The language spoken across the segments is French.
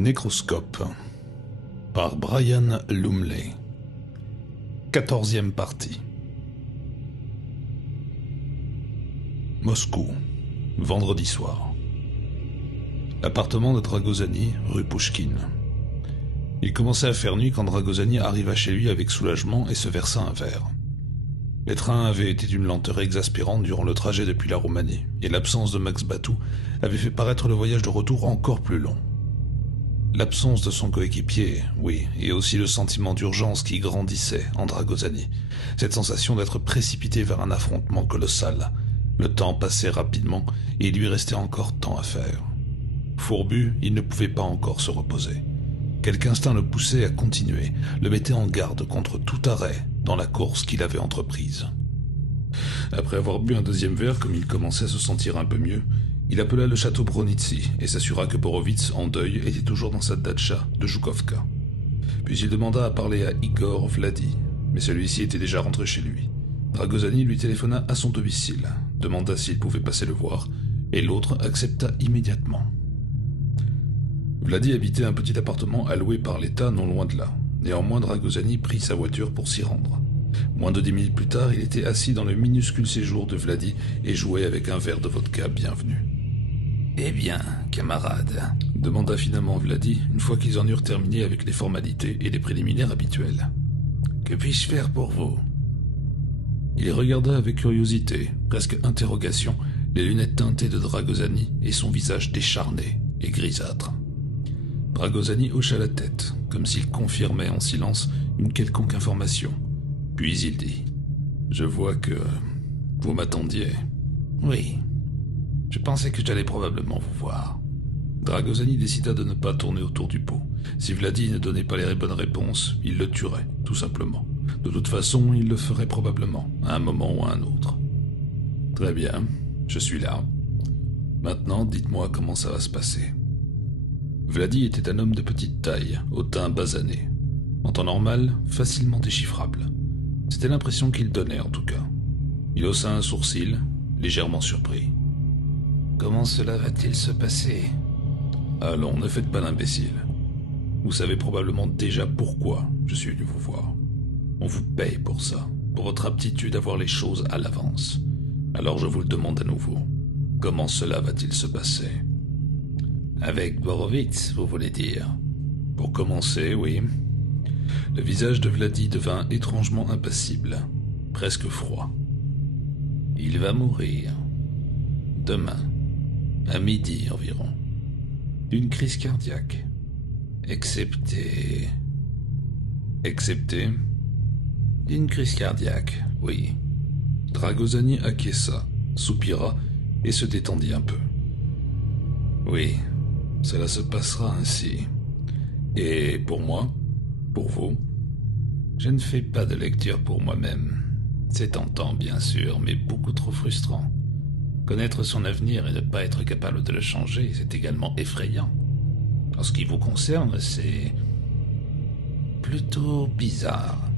Nécroscope par Brian Lumley. 14e partie. Moscou, vendredi soir. Appartement de Dragozani, rue Pouchkine. Il commençait à faire nuit quand Dragozani arriva chez lui avec soulagement et se versa un verre. Les trains avaient été d'une lenteur exaspérante durant le trajet depuis la Roumanie, et l'absence de Max Batou avait fait paraître le voyage de retour encore plus long. L'absence de son coéquipier, oui, et aussi le sentiment d'urgence qui grandissait en Dragozani, cette sensation d'être précipité vers un affrontement colossal. Le temps passait rapidement et il lui restait encore tant à faire. Fourbu, il ne pouvait pas encore se reposer. Quelque instinct le poussait à continuer, le mettait en garde contre tout arrêt dans la course qu'il avait entreprise. Après avoir bu un deuxième verre, comme il commençait à se sentir un peu mieux, il appela le château Bronitsy et s'assura que Borovitz, en deuil, était toujours dans sa datcha de Joukovka. Puis il demanda à parler à Igor Vladi, mais celui-ci était déjà rentré chez lui. Dragozani lui téléphona à son domicile, demanda s'il pouvait passer le voir, et l'autre accepta immédiatement. Vladi habitait un petit appartement alloué par l'État non loin de là. Néanmoins, Dragozani prit sa voiture pour s'y rendre. Moins de 10 minutes plus tard, il était assis dans le minuscule séjour de Vladi et jouait avec un verre de vodka bienvenu. « Eh bien, camarade ?» demanda finalement Vladi, une fois qu'ils en eurent terminé avec les formalités et les préliminaires habituels. « Que puis-je faire pour vous ?» Il regarda avec curiosité, presque interrogation, les lunettes teintées de Dragozani et son visage décharné et grisâtre. Dragozani hocha la tête, comme s'il confirmait en silence une quelconque information. Puis il dit « Je vois que vous m'attendiez. »« Oui, je pensais que j'allais probablement vous voir. » Dragozani décida de ne pas tourner autour du pot. Si Vladi ne donnait pas les bonnes réponses, il le tuerait, tout simplement. De toute façon, il le ferait probablement, à un moment ou à un autre. « Très bien, je suis là. Maintenant, dites-moi comment ça va se passer. » Vladi était un homme de petite taille, au teint basané. En temps normal, facilement déchiffrable. C'était l'impression qu'il donnait, en tout cas. Il haussa un sourcil, légèrement surpris. « Comment cela va-t-il se passer ?»« Allons, ne faites pas l'imbécile. Vous savez probablement déjà pourquoi je suis venu vous voir. On vous paye pour ça, pour votre aptitude à voir les choses à l'avance. Alors je vous le demande à nouveau. Comment cela va-t-il se passer ?» « Avec Borovitz, vous voulez dire ?»« Pour commencer, oui. » Le visage de Vladi devint étrangement impassible, presque froid. « Il va mourir. Demain, à midi environ. D'une crise cardiaque. Excepté... » « Excepté ?»« D'une crise cardiaque, oui. » Dragozani acquiesça, soupira et se détendit un peu. « Oui. Cela se passera ainsi. Et pour moi, pour vous, je ne fais pas de lecture pour moi-même. C'est tentant, bien sûr, mais beaucoup trop frustrant. Connaître son avenir et ne pas être capable de le changer, c'est également effrayant. En ce qui vous concerne, c'est plutôt bizarre. »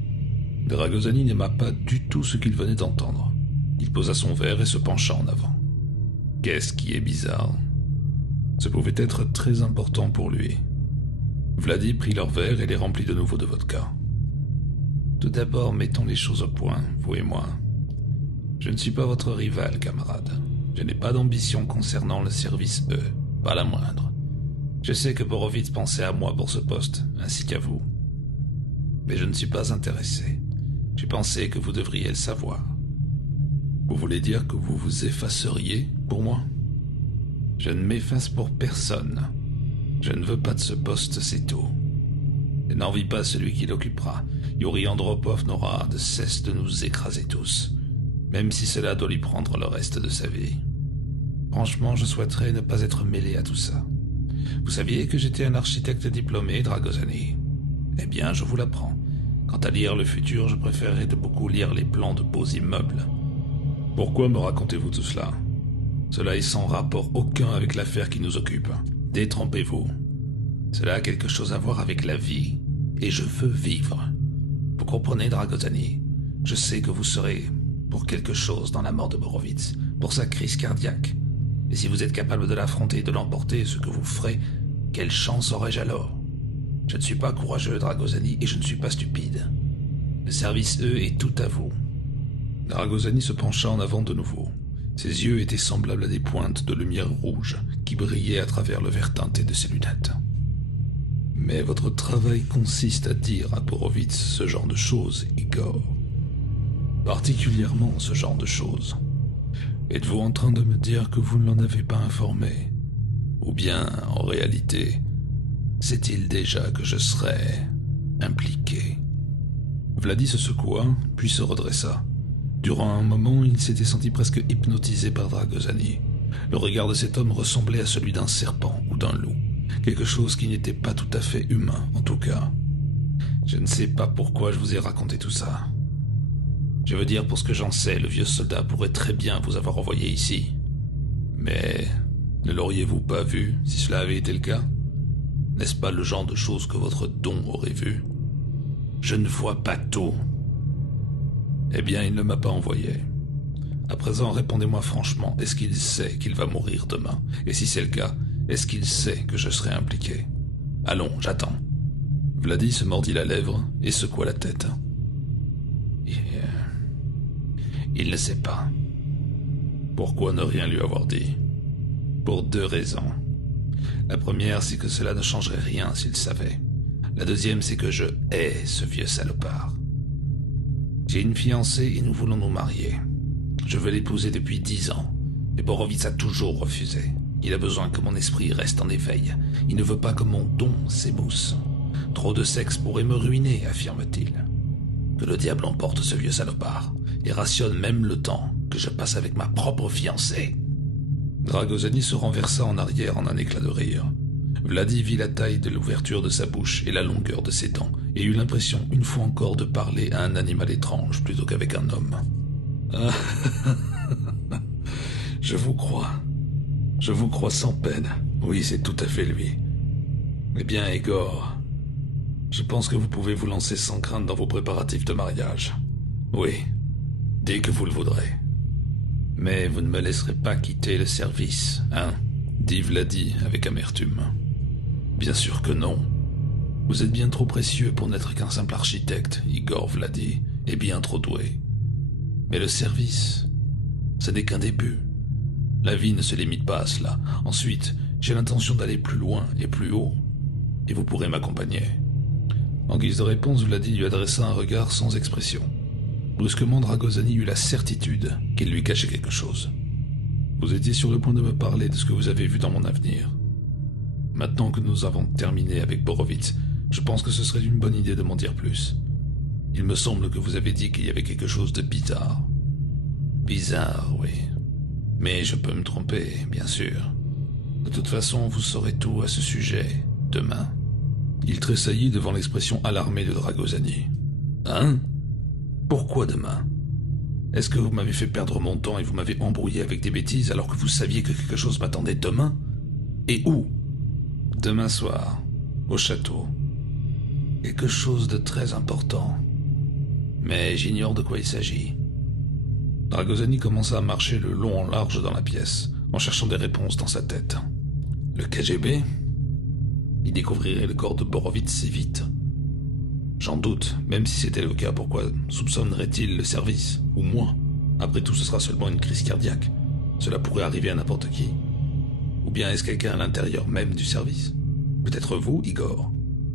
Dragozani n'aima pas du tout ce qu'il venait d'entendre. Il posa son verre et se pencha en avant. « Qu'est-ce qui est bizarre ?» Ce pouvait être très important pour lui. Vladi prit leur verre et les remplit de nouveau de vodka. « Tout d'abord, mettons les choses au point, vous et moi. Je ne suis pas votre rival, camarade. Je n'ai pas d'ambition concernant le service E, pas la moindre. Je sais que Borovitz pensait à moi pour ce poste, ainsi qu'à vous. Mais je ne suis pas intéressé. J'ai pensé que vous devriez le savoir. Vous voulez dire que vous vous effaceriez pour moi ? Je ne m'efface pour personne. Je ne veux pas de ce poste, c'est tout. Je n'envie pas celui qui l'occupera. Yuri Andropov n'aura de cesse de nous écraser tous, même si cela doit lui prendre le reste de sa vie. Franchement, je souhaiterais ne pas être mêlé à tout ça. Vous saviez que j'étais un architecte diplômé, Dragozani ? Eh bien, je vous l'apprends. Quant à lire le futur, je préférerais de beaucoup lire les plans de beaux immeubles. Pourquoi me racontez-vous tout cela ? Cela est sans rapport aucun avec l'affaire qui nous occupe. Détrompez-vous. Cela a quelque chose à voir avec la vie, et je veux vivre. Vous comprenez, Dragozani ? Je sais que vous serez pour quelque chose dans la mort de Borovitz, pour sa crise cardiaque. Et si vous êtes capable de l'affronter et de l'emporter, ce que vous ferez, Quelle chance aurais-je alors? Je ne suis pas courageux, Dragosani, et je ne suis pas stupide. Le service, eux, est tout à vous. » Dragosani se pencha en avant de nouveau. Ses yeux étaient semblables à des pointes de lumière rouge qui brillaient à travers le verre teinté de ses lunettes. « Mais votre travail consiste à dire à Borovitz ce genre de choses, Igor. Particulièrement ce genre de choses. Êtes-vous en train de me dire que vous ne l'en avez pas informé? Ou bien, en réalité, sait-il déjà que je serais impliqué ?» Vladi se secoua, puis se redressa. Durant un moment, il s'était senti presque hypnotisé par Dragosani. Le regard de cet homme ressemblait à celui d'un serpent ou d'un loup. Quelque chose qui n'était pas tout à fait humain, en tout cas. Je ne sais pas pourquoi je vous ai raconté tout ça. Je veux dire, pour ce que j'en sais, le vieux soldat pourrait très bien vous avoir envoyé ici. Mais ne l'auriez-vous pas vu si cela avait été le cas? N'est-ce pas le genre de choses que votre don aurait vu? Je ne vois pas tout. Eh bien, il ne m'a pas envoyé. À présent, répondez-moi franchement, est-ce qu'il sait qu'il va mourir demain? Et si c'est le cas, est-ce qu'il sait que je serai impliqué? Allons, j'attends. Vladi se mordit la lèvre et secoua la tête. Il ne sait pas. Pourquoi ne rien lui avoir dit? Pour 2 raisons. La première, c'est que cela ne changerait rien s'il savait. La deuxième, c'est que je hais ce vieux salopard. J'ai une fiancée et nous voulons nous marier. Je veux l'épouser depuis 10 ans, mais Borovitz a toujours refusé. Il a besoin que mon esprit reste en éveil. Il ne veut pas que mon don s'émousse. Trop de sexe pourrait me ruiner, affirme-t-il. Que le diable emporte ce vieux salopard, et rationne même le temps que je passe avec ma propre fiancée. Dragosani se renversa en arrière en un éclat de rire. Vladi vit la taille de l'ouverture de sa bouche et la longueur de ses dents, et eut l'impression, une fois encore, de parler à un animal étrange plutôt qu'avec un homme. Je vous crois sans peine. Oui, c'est tout à fait lui. Eh bien, Igor, je pense que vous pouvez vous lancer sans crainte dans vos préparatifs de mariage. Oui, dès que vous le voudrez. Mais vous ne me laisserez pas quitter le service, hein? Dit Vladi avec amertume. Bien sûr que non. Vous êtes bien trop précieux pour n'être qu'un simple architecte, Igor Vladi, et bien trop doué. Mais le service, ce n'est qu'un début. La vie ne se limite pas à cela. Ensuite, j'ai l'intention d'aller plus loin et plus haut, et vous pourrez m'accompagner. En guise de réponse, Vladi lui adressa un regard sans expression. Brusquement, Dragosani eut la certitude qu'il lui cachait quelque chose. Vous étiez sur le point de me parler de ce que vous avez vu dans mon avenir. Maintenant que nous avons terminé avec Borovitz, je pense que ce serait une bonne idée de m'en dire plus. Il me semble que vous avez dit qu'il y avait quelque chose de bizarre. Bizarre, oui. Mais je peux me tromper, bien sûr. De toute façon, vous saurez tout à ce sujet demain. Il tressaillit devant l'expression alarmée de Dragosani. Hein? Pourquoi demain? Est-ce que vous m'avez fait perdre mon temps et vous m'avez embrouillé avec des bêtises alors que vous saviez que quelque chose m'attendait demain? Et où? Demain soir, au château. Quelque chose de très important. Mais j'ignore de quoi il s'agit. Dragosani commença à marcher le long en large dans la pièce, en cherchant des réponses dans sa tête. Le KGB? Il découvrirait le corps de Borovitz si vite. J'en doute, même si c'était le cas, pourquoi soupçonnerait-il le service? Ou moi? Après tout, ce sera seulement une crise cardiaque. Cela pourrait arriver à n'importe qui. Ou bien est-ce quelqu'un à l'intérieur même du service? Peut-être vous, Igor,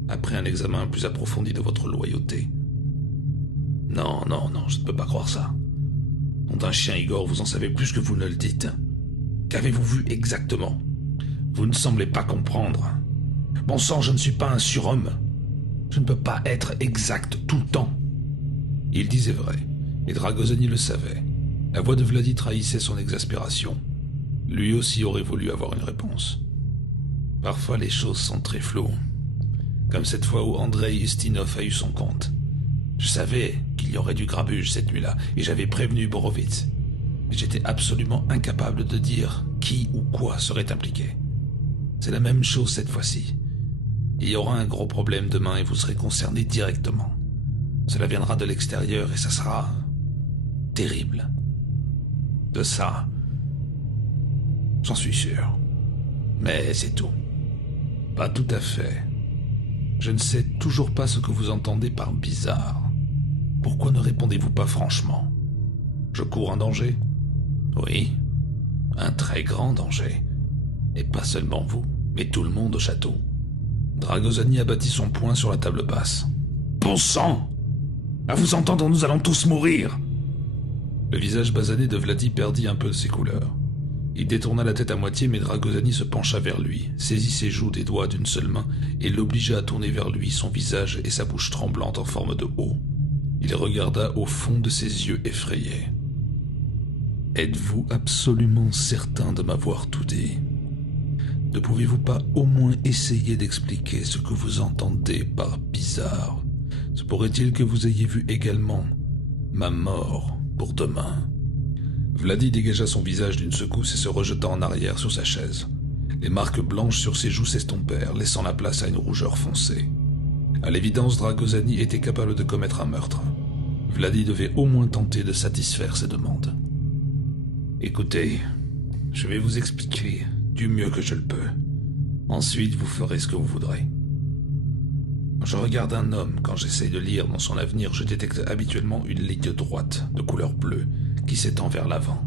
après un examen plus approfondi de votre loyauté. Non, je ne peux pas croire ça. Nom d'un chien, Igor, vous en savez plus que vous ne le dites. Qu'avez-vous vu exactement? Vous ne semblez pas comprendre. Bon sang, je ne suis pas un surhomme. Je ne peux pas être exact tout le temps. Il disait vrai, et Dragosani le savait. La voix de Vladi trahissait son exaspération. Lui aussi aurait voulu avoir une réponse. Parfois les choses sont très floues. Comme cette fois où Andrei Ustinov a eu son compte. Je savais qu'il y aurait du grabuge cette nuit-là, et j'avais prévenu Borovitz. Mais j'étais absolument incapable de dire qui ou quoi serait impliqué. C'est la même chose cette fois-ci. Il y aura un gros problème demain et vous serez concerné directement. Cela viendra de l'extérieur et ça sera terrible. De ça, j'en suis sûr. Mais c'est tout. Pas tout à fait. Je ne sais toujours pas ce que vous entendez par bizarre. Pourquoi ne répondez-vous pas franchement? Je cours un danger? Oui, un très grand danger. Et pas seulement vous, mais tout le monde au château. Dragosani abattit son poing sur la table basse. Bon sang! À vous entendre, nous allons tous mourir! Le visage basané de Vladi perdit un peu de ses couleurs. Il détourna la tête à moitié, mais Dragosani se pencha vers lui, saisit ses joues des doigts d'une seule main et l'obligea à tourner vers lui son visage et sa bouche tremblante en forme de O. Il regarda au fond de ses yeux effrayés. « Êtes-vous absolument certain de m'avoir tout dit? Ne pouvez-vous pas au moins essayer d'expliquer ce que vous entendez par bizarre? Se pourrait-il que vous ayez vu également ma mort pour demain ?» Vladi dégagea son visage d'une secousse et se rejeta en arrière sur sa chaise. Les marques blanches sur ses joues s'estompèrent, laissant la place à une rougeur foncée. À l'évidence, Dragosani était capable de commettre un meurtre. Vladi devait au moins tenter de satisfaire ses demandes. « Écoutez, je vais vous expliquer du mieux que je le peux. Ensuite, vous ferez ce que vous voudrez. Quand je regarde un homme, quand j'essaye de lire dans son avenir, je détecte habituellement une ligne droite, de couleur bleue, qui s'étend vers l'avant.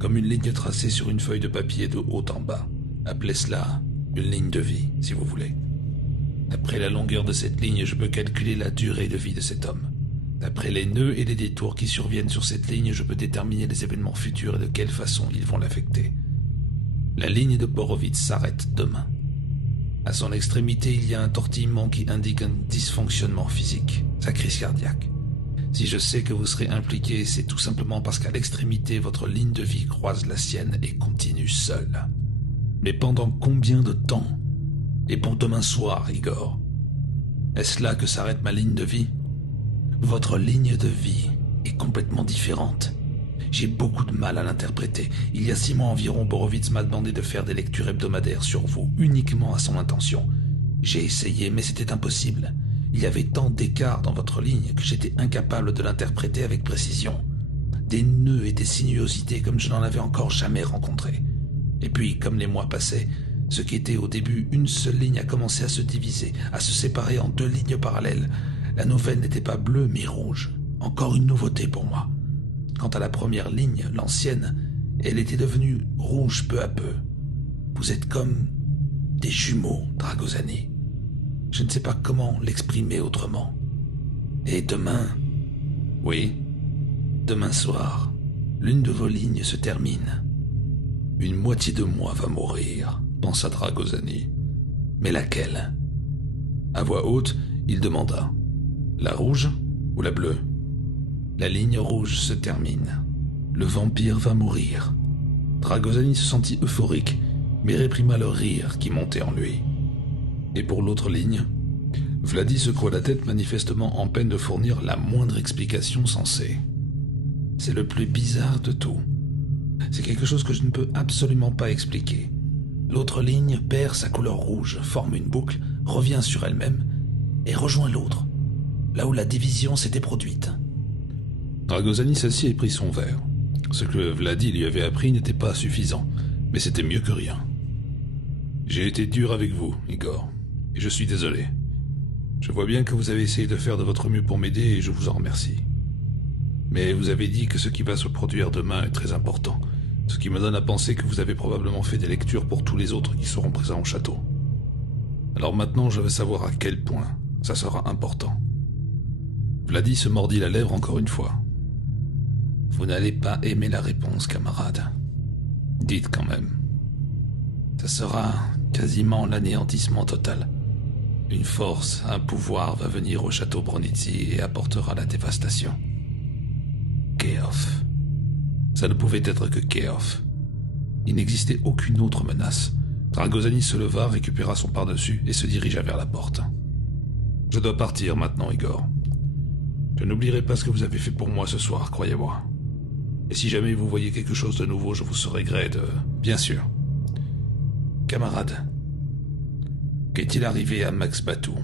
Comme une ligne tracée sur une feuille de papier de haut en bas. Appelez cela une ligne de vie, si vous voulez. D'après la longueur de cette ligne, je peux calculer la durée de vie de cet homme. D'après les nœuds et les détours qui surviennent sur cette ligne, je peux déterminer les événements futurs et de quelle façon ils vont l'affecter. La ligne de Borovitz s'arrête demain. À son extrémité, il y a un tortillement qui indique un dysfonctionnement physique, sa crise cardiaque. Si je sais que vous serez impliqué, c'est tout simplement parce qu'à l'extrémité, votre ligne de vie croise la sienne et continue seule. Mais pendant combien de temps? Et pour demain soir, Igor? Est-ce là que s'arrête ma ligne de vie? Votre ligne de vie est complètement différente. J'ai beaucoup de mal à l'interpréter. Il y a 6 mois environ, Borovitz m'a demandé de faire des lectures hebdomadaires sur vous, uniquement à son intention. J'ai essayé, mais c'était impossible. Il y avait tant d'écarts dans votre ligne que j'étais incapable de l'interpréter avec précision. Des nœuds et des sinuosités comme je n'en avais encore jamais rencontré. Et puis, comme les mois passaient, ce qui était au début une seule ligne a commencé à se diviser, à se séparer en 2 lignes parallèles. La nouvelle n'était pas bleue, mais rouge. Encore une nouveauté pour moi. Quant à la première ligne, l'ancienne, elle était devenue rouge peu à peu. Vous êtes comme des jumeaux, Dragosani. Je ne sais pas comment l'exprimer autrement. Et demain, oui, demain soir, l'une de vos lignes se termine. Une moitié de moi va mourir, pensa Dragosani. Mais laquelle? À voix haute, il demanda. La rouge ou la bleue? La ligne rouge se termine. Le vampire va mourir. Dragosani se sentit euphorique, mais réprima le rire qui montait en lui. Et pour l'autre ligne, Vladi secoua la tête manifestement en peine de fournir la moindre explication sensée. C'est le plus bizarre de tout. C'est quelque chose que je ne peux absolument pas expliquer. L'autre ligne perd sa couleur rouge, forme une boucle, revient sur elle-même et rejoint l'autre, là où la division s'était produite. Dragosani s'assit et prit son verre. Ce que Vladi lui avait appris n'était pas suffisant, mais c'était mieux que rien. J'ai été dur avec vous, Igor, et je suis désolé. Je vois bien que vous avez essayé de faire de votre mieux pour m'aider et je vous en remercie. Mais vous avez dit que ce qui va se produire demain est très important, ce qui me donne à penser que vous avez probablement fait des lectures pour tous les autres qui seront présents au château. Alors maintenant, je veux savoir à quel point ça sera important. Vladi se mordit la lèvre encore une fois. Vous n'allez pas aimer la réponse, camarade. Dites quand même. Ça sera quasiment l'anéantissement total. Une force, un pouvoir va venir au château Bronitzi et apportera la dévastation. Keof. Ça ne pouvait être que Keof. Il n'existait aucune autre menace. Dragosani se leva, récupéra son pardessus et se dirigea vers la porte. Je dois partir maintenant, Igor. Je n'oublierai pas ce que vous avez fait pour moi ce soir, croyez-moi. Et si jamais vous voyez quelque chose de nouveau, je vous serai gré de... Bien sûr. Camarade, qu'est-il arrivé à Max Batou?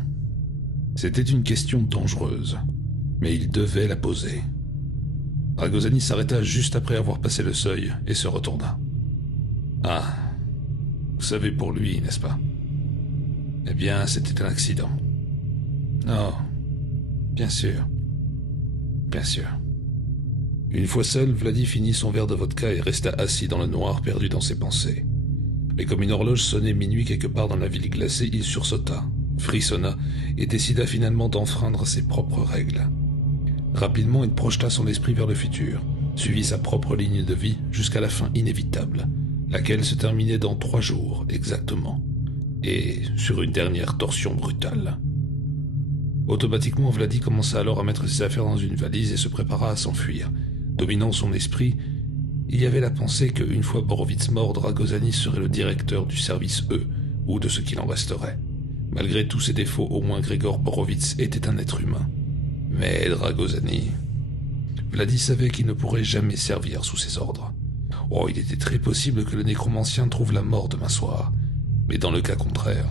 C'était une question dangereuse, mais il devait la poser. Dragosani s'arrêta juste après avoir passé le seuil et se retourna. Ah, vous savez pour lui, n'est-ce pas? Eh bien, c'était un accident. Oh, bien sûr. Bien sûr. Une fois seul, Vladi finit son verre de vodka et resta assis dans le noir, perdu dans ses pensées. Mais comme une horloge sonnait minuit quelque part dans la ville glacée, il sursauta, frissonna et décida finalement d'enfreindre ses propres règles. Rapidement, il projeta son esprit vers le futur, suivit sa propre ligne de vie jusqu'à la fin inévitable, laquelle se terminait dans 3 jours exactement, et sur une dernière torsion brutale. Automatiquement, Vladi commença alors à mettre ses affaires dans une valise et se prépara à s'enfuir. Dominant son esprit, il y avait la pensée qu'une fois Borovitz mort, Dragozani serait le directeur du service E, ou de ce qu'il en resterait. Malgré tous ses défauts, au moins Grégor Borovitz était un être humain. Mais Dragozani... Vladi savait qu'il ne pourrait jamais servir sous ses ordres. Oh, il était très possible que le nécromancien trouve la mort demain soir, mais dans le cas contraire...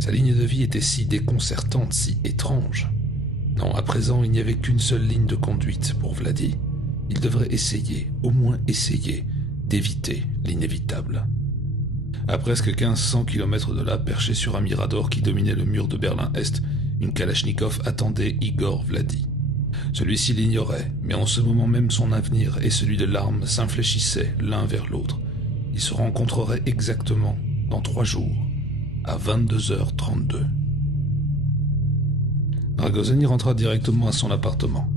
Sa ligne de vie était si déconcertante, si étrange. Non, à présent, il n'y avait qu'une seule ligne de conduite pour Vladi. Il devrait essayer, au moins essayer, d'éviter l'inévitable. À presque 1500 km de là, perché sur un mirador qui dominait le mur de Berlin-Est, une Kalachnikov attendait Igor Vladi. Celui-ci l'ignorait, mais en ce moment même son avenir et celui de l'arme s'infléchissaient l'un vers l'autre. Ils se rencontreraient exactement dans 3 jours. À 22h32. Dragozani rentra directement à son appartement.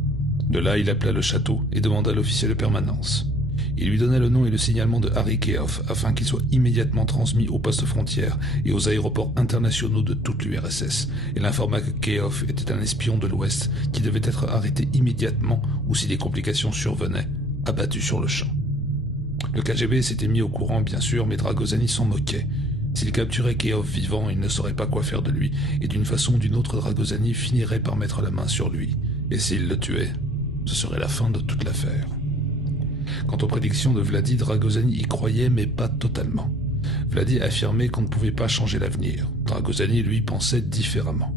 De là, il appela le château et demanda l'officier de permanence. Il lui donna le nom et le signalement de Harry Keoff afin qu'il soit immédiatement transmis aux postes frontières et aux aéroports internationaux de toute l'URSS et l'informa que Keoff était un espion de l'Ouest qui devait être arrêté immédiatement ou si des complications survenaient, abattu sur le champ. Le KGB s'était mis au courant bien sûr, mais Dragozani s'en moquait. S'il capturait Keoff vivant, il ne saurait pas quoi faire de lui, et d'une façon ou d'une autre, Dragozani finirait par mettre la main sur lui. Et s'il le tuait, ce serait la fin de toute l'affaire. Quant aux prédictions de Vladi, Dragozani y croyait, mais pas totalement. Vladi affirmait qu'on ne pouvait pas changer l'avenir. Dragozani, lui, pensait différemment.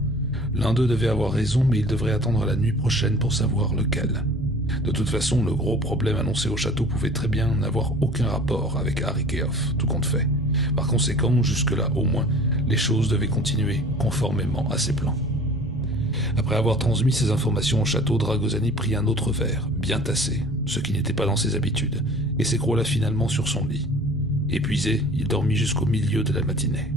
L'un d'eux devait avoir raison, mais il devrait attendre la nuit prochaine pour savoir lequel. De toute façon, le gros problème annoncé au château pouvait très bien n'avoir aucun rapport avec Harry Keoff, tout compte fait. Par conséquent, jusque-là au moins, les choses devaient continuer conformément à ses plans. Après avoir transmis ces informations au château, Dragozani prit un autre verre, bien tassé, ce qui n'était pas dans ses habitudes, et s'écroula finalement sur son lit. Épuisé, il dormit jusqu'au milieu de la matinée.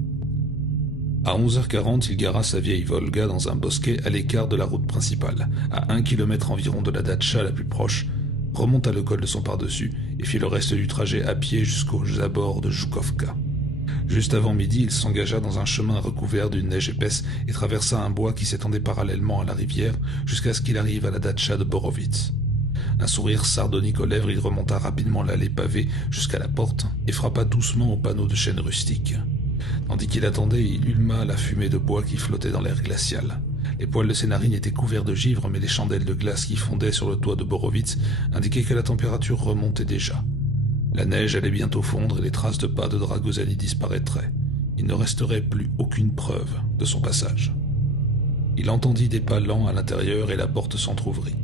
À 11h40, il gara sa vieille Volga dans un bosquet à l'écart de la route principale, à 1 kilomètre environ de la datcha la plus proche, remonta le col de son pardessus et fit le reste du trajet à pied jusqu'aux abords de Joukovka. Juste avant midi, il s'engagea dans un chemin recouvert d'une neige épaisse et traversa un bois qui s'étendait parallèlement à la rivière jusqu'à ce qu'il arrive à la datcha de Borovitz. Un sourire sardonique aux lèvres, il remonta rapidement l'allée pavée jusqu'à la porte et frappa doucement au panneau de chêne rustique. Tandis qu'il attendait, il huma la fumée de bois qui flottait dans l'air glacial. Les poils de ses narines étaient couverts de givre, mais les chandelles de glace qui fondaient sur le toit de Borovitz indiquaient que la température remontait déjà. La neige allait bientôt fondre et les traces de pas de Dragozani disparaîtraient. Il ne resterait plus aucune preuve de son passage. Il entendit des pas lents à l'intérieur et la porte s'entr'ouvrit.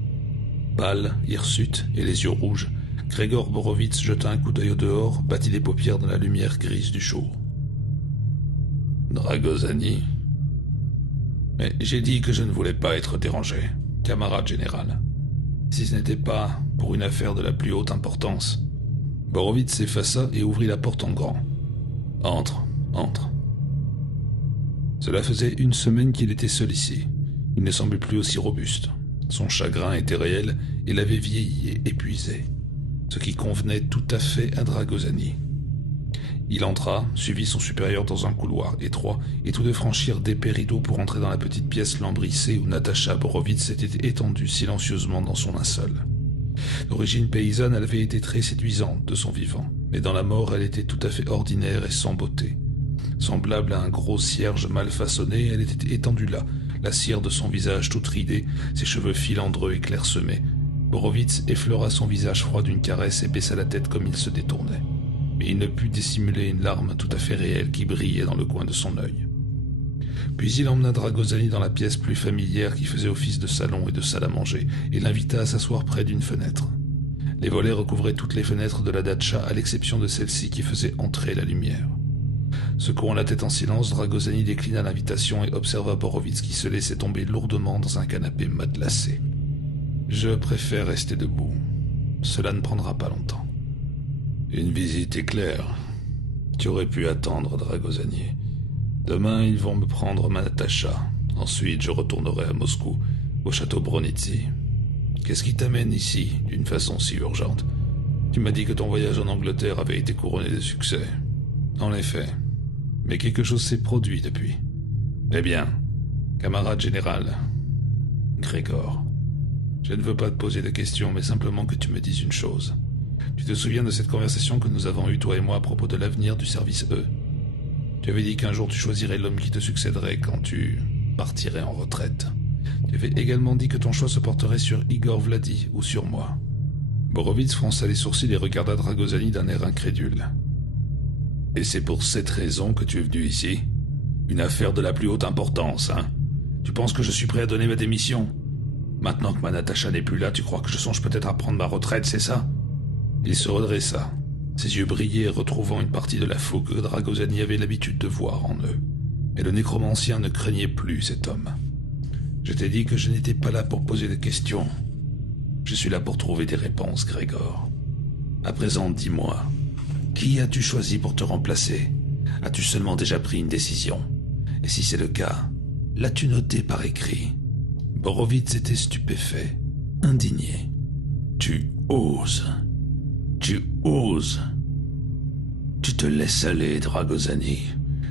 Pâle, hirsute et les yeux rouges, Grégor Borovitz jeta un coup d'œil au dehors, battit les paupières dans la lumière grise du jour. Dragozani. Mais j'ai dit que je ne voulais pas être dérangé, camarade général. Si ce n'était pas pour une affaire de la plus haute importance. Borovitz s'effaça et ouvrit la porte en grand. Entre, entre. Cela faisait 1 semaine qu'il était seul ici. Il ne semblait plus aussi robuste. Son chagrin était réel et l'avait vieilli et épuisé, ce qui convenait tout à fait à Dragozani. Il entra, suivit son supérieur dans un couloir étroit, et tous deux franchirent d'épais rideaux pour entrer dans la petite pièce lambrissée où Natacha Borovitz s'était étendue silencieusement dans son linceul. D'origine paysanne, elle avait été très séduisante de son vivant, mais dans la mort, elle était tout à fait ordinaire et sans beauté. Semblable à un gros cierge mal façonné, elle était étendue là, la cire de son visage toute ridée, ses cheveux filandreux et clairsemés. Borovitz effleura son visage froid d'une caresse et baissa la tête comme il se détournait. Mais il ne put dissimuler une larme tout à fait réelle qui brillait dans le coin de son œil. Puis il emmena Dragozani dans la pièce plus familière qui faisait office de salon et de salle à manger, et l'invita à s'asseoir près d'une fenêtre. Les volets recouvraient toutes les fenêtres de la datcha à l'exception de celle-ci qui faisait entrer la lumière. Secouant la tête en silence, Dragosani déclina l'invitation et observa Borovitz qui se laissait tomber lourdement dans un canapé matelassé. « Je préfère rester debout. Cela ne prendra pas longtemps. » Une visite éclair. Tu aurais pu attendre, Dragosani. Demain, ils vont me prendre ma Natacha. Ensuite, je retournerai à Moscou, au château Bronitsy. Qu'est-ce qui t'amène ici, d'une façon si urgente? Tu m'as dit que ton voyage en Angleterre avait été couronné de succès. En effet. Mais quelque chose s'est produit depuis. Eh bien, camarade général, Grégor, je ne veux pas te poser de questions, mais simplement que tu me dises une chose. Tu te souviens de cette conversation que nous avons eue, toi et moi, à propos de l'avenir du service E? Tu avais dit qu'un jour tu choisirais l'homme qui te succéderait quand tu partirais en retraite. Tu avais également dit que ton choix se porterait sur Igor Vladi ou sur moi. Borovitz fronça les sourcils et regarda Dragosani d'un air incrédule. « Et c'est pour cette raison que tu es venu ici? Une affaire de la plus haute importance, hein? Tu penses que je suis prêt à donner ma démission? Maintenant que ma Natacha n'est plus là, tu crois que je songe peut-être à prendre ma retraite, c'est ça ?» Il se redressa. Ses yeux brillaient, retrouvant une partie de la fougue que Dragosani avait l'habitude de voir en eux. Mais le nécromancien ne craignait plus cet homme. « Je t'ai dit que je n'étais pas là pour poser des questions. Je suis là pour trouver des réponses, Grégor. À présent, dis-moi, qui as-tu choisi pour te remplacer? As-tu seulement déjà pris une décision? Et si c'est le cas, l'as-tu noté par écrit? » Borovitz était stupéfait, indigné. « Tu oses. Tu oses. Tu te laisses aller, Dragosani.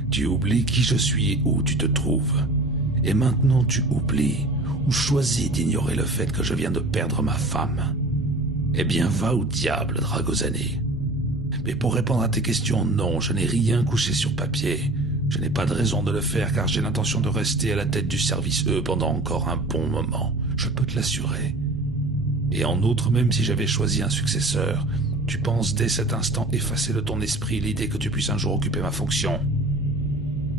Tu oublies qui je suis et où tu te trouves. Et maintenant tu oublies ou choisis d'ignorer le fait que je viens de perdre ma femme. Eh bien, va au diable, Dragosani. Mais pour répondre à tes questions, non, je n'ai rien couché sur papier. Je n'ai pas de raison de le faire car j'ai l'intention de rester à la tête du service E pendant encore un bon moment. Je peux te l'assurer. Et en outre, même si j'avais choisi un successeur, tu penses dès cet instant effacer de ton esprit l'idée que tu puisses un jour occuper ma fonction.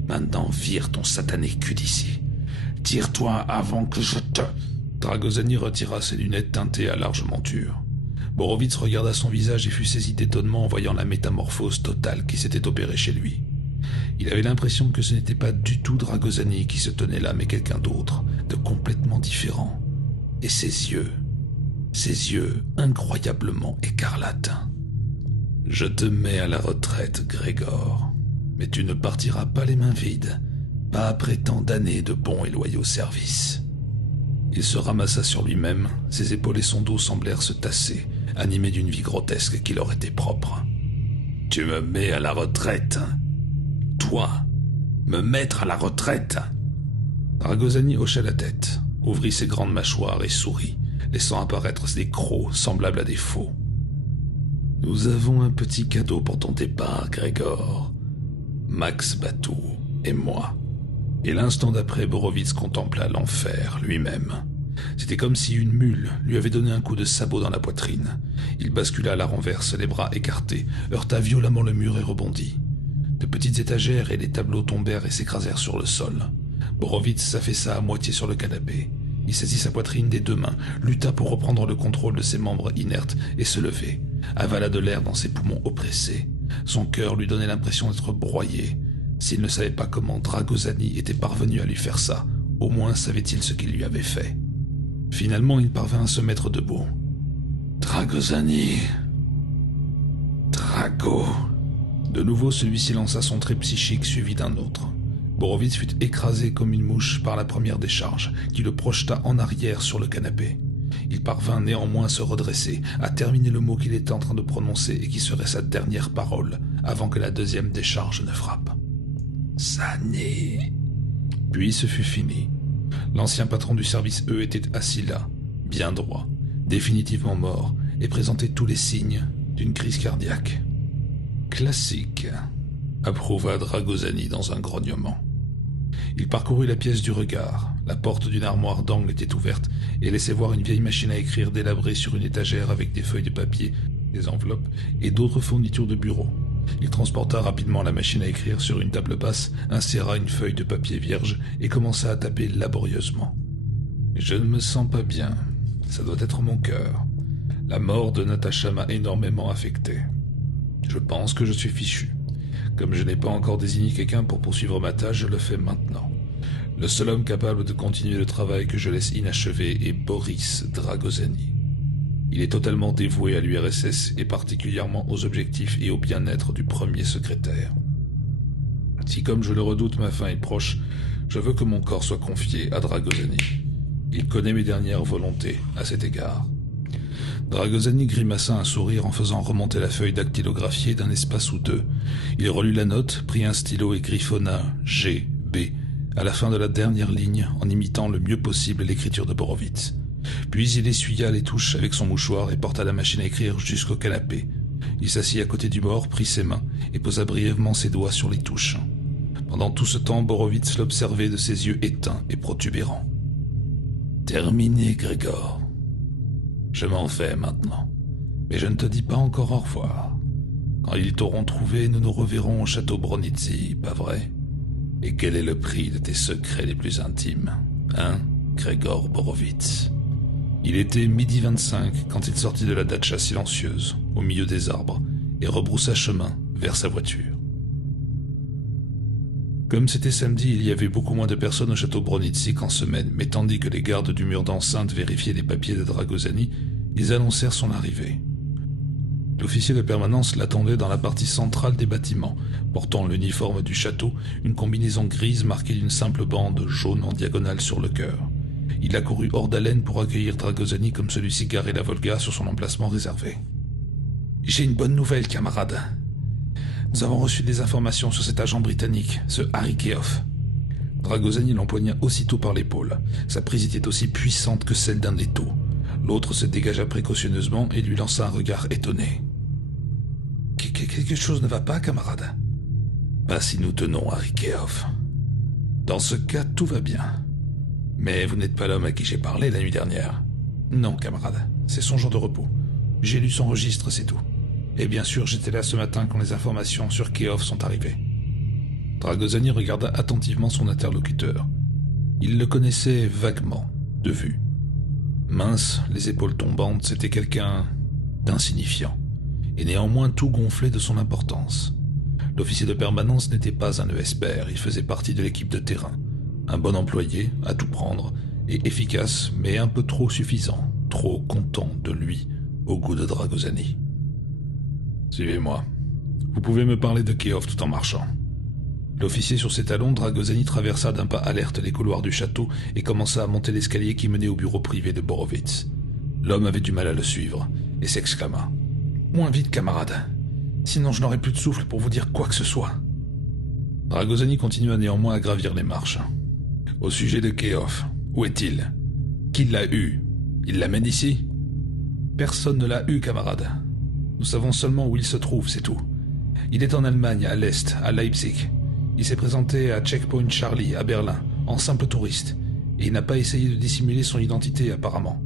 Maintenant, vire ton satané cul d'ici. Tire-toi avant que je te... Dragosani retira ses lunettes teintées à large monture. Borovitz regarda son visage et fut saisi d'étonnement en voyant la métamorphose totale qui s'était opérée chez lui. Il avait l'impression que ce n'était pas du tout Dragosani qui se tenait là, mais quelqu'un d'autre, de complètement différent. Et ses yeux incroyablement écarlates. « Je te mets à la retraite, Grégor, mais tu ne partiras pas les mains vides, pas après tant d'années de bons et loyaux services. » Il se ramassa sur lui-même, ses épaules et son dos semblèrent se tasser, animés d'une vie grotesque qui leur était propre. « Tu me mets à la retraite? Toi, me mettre à la retraite ?» Dragosani hocha la tête, ouvrit ses grandes mâchoires et sourit, laissant apparaître des crocs semblables à des faux. « Nous avons un petit cadeau pour ton départ, Grégor. Max Batou et moi. » Et l'instant d'après, Borovitz contempla l'enfer lui-même. C'était comme si une mule lui avait donné un coup de sabot dans la poitrine. Il bascula à la renverse, les bras écartés, heurta violemment le mur et rebondit. De petites étagères et des tableaux tombèrent et s'écrasèrent sur le sol. Borovitz s'affaissa à moitié sur le canapé. Il saisit sa poitrine des deux mains, lutta pour reprendre le contrôle de ses membres inertes et se lever, avala de l'air dans ses poumons oppressés. Son cœur lui donnait l'impression d'être broyé. S'il ne savait pas comment Dragosani était parvenu à lui faire ça, au moins savait-il ce qu'il lui avait fait. Finalement, il parvint à se mettre debout. « Dragosani... Drago... » De nouveau, celui-ci lança son trait psychique suivi d'un autre. Borovitz fut écrasé comme une mouche par la première décharge, qui le projeta en arrière sur le canapé. Il parvint néanmoins à se redresser, à terminer le mot qu'il était en train de prononcer et qui serait sa dernière parole, avant que la deuxième décharge ne frappe. « Sani... » Puis ce fut fini. L'ancien patron du service E était assis là, bien droit, définitivement mort, et présentait tous les signes d'une crise cardiaque. « Classique », approuva Dragosani dans un grognement. Il parcourut la pièce du regard. La porte d'une armoire d'angle était ouverte et laissait voir une vieille machine à écrire délabrée sur une étagère avec des feuilles de papier, des enveloppes et d'autres fournitures de bureau. Il transporta rapidement la machine à écrire sur une table basse, inséra une feuille de papier vierge et commença à taper laborieusement. « Je ne me sens pas bien. Ça doit être mon cœur. La mort de Natacha m'a énormément affecté. Je pense que je suis fichu. Comme je n'ai pas encore désigné quelqu'un pour poursuivre ma tâche, je le fais maintenant. Le seul homme capable de continuer le travail que je laisse inachevé est Boris Dragosani. Il est totalement dévoué à l'URSS et particulièrement aux objectifs et au bien-être du premier secrétaire. Si comme je le redoute ma fin est proche, je veux que mon corps soit confié à Dragosani. Il connaît mes dernières volontés à cet égard. Dragosani grimaça un sourire en faisant remonter la feuille dactylographiée d'un espace ou deux. Il relut la note, prit un stylo et griffonna G, B à la fin de la dernière ligne en imitant le mieux possible l'écriture de Borovitz. Puis il essuya les touches avec son mouchoir et porta la machine à écrire jusqu'au canapé. Il s'assit à côté du mort, prit ses mains et posa brièvement ses doigts sur les touches. Pendant tout ce temps, Borovitz l'observait de ses yeux éteints et protubérants. « Terminé, Grégor. Je m'en vais maintenant, mais je ne te dis pas encore au revoir. Quand ils t'auront trouvé, nous nous reverrons au château Bronitsy, pas vrai? Et quel est le prix de tes secrets les plus intimes, hein, Grégor Borovitz ?» Il était 12h25 quand il sortit de la datcha silencieuse, au milieu des arbres, et rebroussa chemin vers sa voiture. Comme c'était samedi, il y avait beaucoup moins de personnes au château Bronitsy qu'en semaine, mais tandis que les gardes du mur d'enceinte vérifiaient les papiers de Dragosani, ils annoncèrent son arrivée. L'officier de permanence l'attendait dans la partie centrale des bâtiments, portant l'uniforme du château, une combinaison grise marquée d'une simple bande jaune en diagonale sur le cœur. Il accourut hors d'haleine pour accueillir Dragosani comme celui-ci garait la Volga sur son emplacement réservé. « J'ai une bonne nouvelle, camarade. Nous avons reçu des informations sur cet agent britannique, ce Harry Keough. » Dragosani l'empoigna aussitôt par l'épaule. Sa prise était aussi puissante que celle d'un étau. L'autre se dégagea précautionneusement et lui lança un regard étonné. « Quelque chose ne va pas, camarade ?»« Pas si nous tenons Harry Keough. Dans ce cas, tout va bien. Mais vous n'êtes pas l'homme à qui j'ai parlé la nuit dernière. »« Non, camarade, c'est son jour de repos. J'ai lu son registre, c'est tout. Et bien sûr, j'étais là ce matin quand les informations sur Keough sont arrivées. » Dragosani regarda attentivement son interlocuteur. Il le connaissait vaguement, de vue. Mince, les épaules tombantes, c'était quelqu'un d'insignifiant, et néanmoins tout gonflé de son importance. L'officier de permanence n'était pas un esper, il faisait partie de l'équipe de terrain. Un bon employé, à tout prendre, et efficace, mais un peu trop suffisant, trop content de lui, au goût de Dragosani. « Suivez-moi. Vous pouvez me parler de Keough tout en marchant. » L'officier sur ses talons, Dragosani traversa d'un pas alerte les couloirs du château et commença à monter l'escalier qui menait au bureau privé de Borovitz. L'homme avait du mal à le suivre et s'exclama. « Moins vite, camarade. Sinon je n'aurai plus de souffle pour vous dire quoi que ce soit. » Dragosani continua néanmoins à gravir les marches. « Au sujet de Keough, où est-il? Qui l'a eu? Il l'amène ici? » « Personne ne l'a eu, camarade. Nous savons seulement où il se trouve, c'est tout. Il est en Allemagne, à l'Est, à Leipzig. Il s'est présenté à Checkpoint Charlie, à Berlin, en simple touriste, et il n'a pas essayé de dissimuler son identité, apparemment.